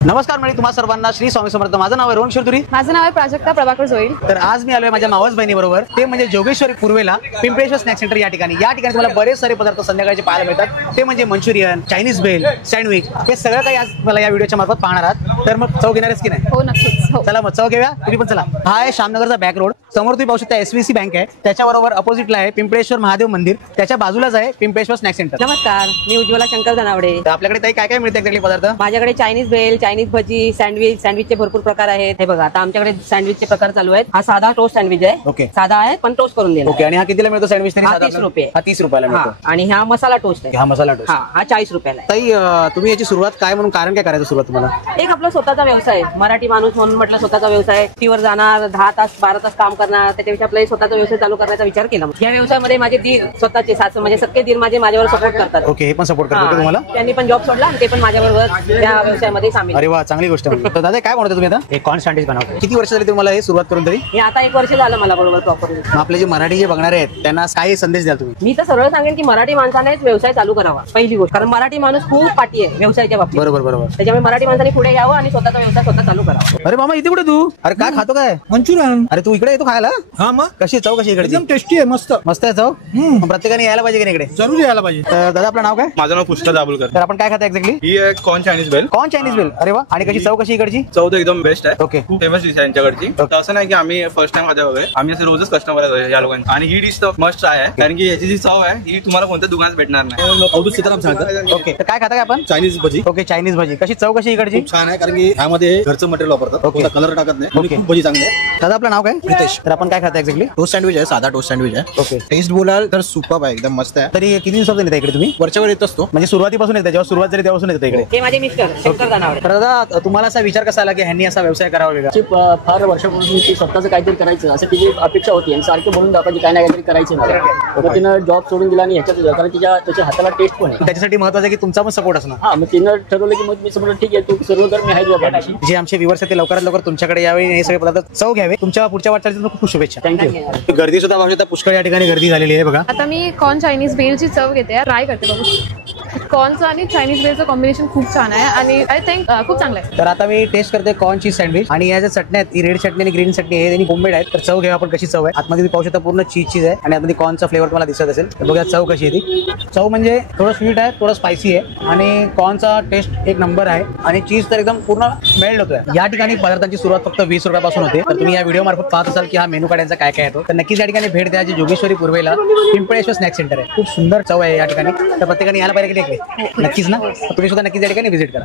नमस्कार मंडळी, तुम्हा सर्वांना श्री स्वामी समर्थ। माझं नाव आहे रोहन शिरदुरी। माझं नाव आहे प्राजक्ता प्रभाकर जोईल। तर आज मी आलोय माझ्या मावस बहिणी बरोबर, ते म्हणजे जोगेश्वरी पूर्वेला पिंपळेश्वर स्नॅक सेंटर। या ठिकाणी तुम्हाला बरेच सारे पदार्थ संध्याकाळचे पाहायला मिळतात। ते म्हणजे मंचुरियन, चायनीज भेल, सँडविच, हे सगळं काही आज मला या व्हिडिओच्या मार्फत पाहणार आहात। तर मग चव घेणारच की नाही? हो, नक्कीच हो। चला मग चव घेऊया, तुम्ही पण चला। हा आहे शामनगरचा बॅक रोड। समोर तुम्ही पाहू शकता एसवीसी बँक आहे, त्याच्याबरोबर अपोजिटला आहे पिंपळेश्वर महादेव मंदिर, त्याच्या बाजूलाच आहे पिंपळेश्वर स्नॅक सेंटर। नमस्कार, मी उज्ज्वला शंकर धनावडे। तर आपल्याकडे ताई काय काय मिळते एक्झॅक्टली पदार्थ? माझ्याकडे चायनीज भेल, चायनीज भजी, सँडविचचे भरपूर प्रकार आहेत। हे बघा, आता आमच्याकडे सँडविचचे प्रकार चालू आहेत। हा साधा टोस्ट सँडविच आहे। ओके, साधा आहे पण टोस्ट करून देणार। ओके, आणि हा कितीला मिळतो सँडविच? हा 30 रुपये। हा 30 रुपयाला मिळतो। आणि हा मसाला टोस्ट आहे। हा मसाला टोस्ट, हा 40 रुपयाला आहे। ताई तुम्ही याची सुरुवात काय म्हणून, कारण काय करायचं सुरुवात तुम्हाला? एक आपला स्वतःचा व्यवसाय, मराठी माणूस म्हणून म्हटलं स्वतःचा व्यवसाय, टीवर जाणार 10 तास 12 तास काम करणार, त्याच्यापेक्षा आपला स्वतःचा व्यवसाय चालू करण्याचा विचार केला। या व्यवसायामध्ये माझे दीर, स्वतःचे सासू म्हणजे सख्खे दीर माझ्यावर सपोर्ट करतात। ओके, हे पण सपोर्ट करतो तुम्हाला? त्यांनी पण जॉब सोडला आणि ते पण माझ्याबरोबर या व्यवसायामध्ये सामील। अरे वा, चांगली गोष्ट आहे। तर दादा काय बनवता तुम्ही आता? एक कॉर्न सँडविच बनवता। किती वर्ष झाली तुम्हाला हे सुरुवात करून? तरी हे आता 1 वर्ष झालं मला बरोबर प्रॉपरली। आपले जे मराठी जे बघणारे आहेत त्यांना काय संदेश द्याल तुम्ही? मी तर सरळ सांगेन की मराठी माणसानेच व्यवसाय चालू करावा, पहिली गोष्ट। कारण मराठी माणूस खूप पाठी आहे व्यवसायाच्या बाबतीत। बरोबर बरोबर। त्याच्यामुळे मराठी माणसाने पुढे यावं आणि स्वतःचा व्यवसाय स्वतः चालू करावा। अरे मामा, इथे कुठे तू? अरे काय खातो काय? मंचुरियन। अरे तू इकडे येतो खायला? हा मग कशी चव, कशी इकडे? एकदम टेस्टी आहे, मस्त मस्त आहे चव। प्रत्येकाने यायला पाहिजे की नाही इकडे? जरूर यायला पाहिजे। तर दादा आपलं नाव काय? माझं नाव पुष्कर दाभोलकर। तर आपण काय खाता एक्झॅक्टली? ही एक कॉर्न चायनीज भेल। कॉर्न चायनीज भेल। अरे वा, आणि कशी चव, कशी इकडची? चव तर एकदम बेस्ट आहे। ओके, खूप फेमस डिश आहे यांच्याकडची। तर असं नाही की आम्ही फर्स्ट टाइम खाते वगैरे, आम्ही असे रोजच कस्टमर आहे या लोकांचे। आणि ही डिश तर मस्ट ट्राय आहे, कारण की याची जी चव आहे ही तुम्हाला कोणत्या दुकानात भेटणार नाही। अवधूत सीताराम सांगतात ओके, तर काय खाता काय आपण? चायनीज भजी ओके, चायनीज भजी। कशी चव, कशी इकडची? खूप छान आहे, कारण की ह्यामध्ये घरचं मटेरियल वापरतात, ओके. कलर टाकत नाही आणि ओके. खूप भजी चांगली आहे। दादा आपलं नाव काय? रितेश. तर आपण काय खाता एक्झॅक्टली? टोस्ट सँडविच आहे, साधा टोस्ट सँडविच आहे। ओके, टेस्ट बोलाल तर सुपर आहे, एकदम मस्त आहे। तरी किती दिवसापासून येता इकडे तुम्ही? वरच्यावर येत असतो म्हणजे सुरुवातीपासून येतं, जेव्हा सुरुवात झाली तेव्हापासून येतं इकडे? हे माझे मिस्टर शंकर धनावडे। तर दादा तुम्हाला असा विचार कसा आला की ह्यांनी असा व्यवसाय करावा वेगळा? फार वर्षापासून ती स्वतःचं काहीतरी करायचं असं तिची अपेक्षा होती आणि सारखं म्हणून दाखवायची काय ना काहीतरी करायचं मला। मग तिनं जॉब सोडून दिला आणि ह्याच्यात कारण त्याच्या हाताला टेस्ट पण आहे। त्याच्यासाठी महत्वाचं आहे की तुमचा पण सपोर्ट असणार। हा, मग तिनं ठरवलं की मग मी समजा ठीक आहे, तू सर्व कर, मी आहे तुझ्या पाठीशी। जे आमचे व्ह्यूअर्स आहेत ते लवकरात लवकर तुमच्याकडे यावे, हे सगळे पदार्थ चव घ्यावे। तुमच्या पुढच्या वाटचालीतून खूप खूप शुभेच्छा। थँक्यू। गर्दी सुद्धा पाहू शकता, पुष्कळ या ठिकाणी गर्दी झालेली आहे बघा। आता मी कॉर्न चायनीज भेलची चव घेते, ट्राय करते बघू। कॉर्नचं आणि चायनीज भेलचं कॉम्बिनेशन खूप छान आहे आणि आय थिंक खूप चांगलं आहे। तर आता मी टेस्ट करते कॉर्न चीज सँडविच, आणि या ज्या चटण्या आहेत, ही रेड चटणी आणि ग्रीन चटणी आहे, होममेड आहेत। तर चव घ्या आपण कशी चव आहे। आतमध्ये तुम्ही पाहू शकता पूर्ण चीज आहे, आणि आतमध्ये कॉर्नचा फ्लेवर तुम्हाला दिसत असेल। तर बघा चव कशी आहे ती। चव म्हणजे थोडं स्वीट आहे, थोडं स्पायसी आहे, आणि कॉर्नचा टेस्ट एक नंबर आहे, आणि चीज तर एकदम पूर्ण मेल्ट होतोय। या ठिकाणी पदार्थांची सुरुवात फक्त 20 रुपयापासून होते। तर तुम्ही या व्हिडिओ मार्फत पाहत असाल की हा मेनू कार्ड यांचा काय काय येतो। तर नक्कीच या ठिकाणी भेट द्या, जी जोगेश्वरी पूर्वेला पिंपळेश्वर स्नॅक सेंटर आहे। खूप सुंदर चव आहे या ठिकाणी, तर प्रत्येकाने यायला पाहिजे की नाही? नक्कीच ना, तुम्ही सुद्धा नक्कीच या ठिकाणी व्हिजिट करा।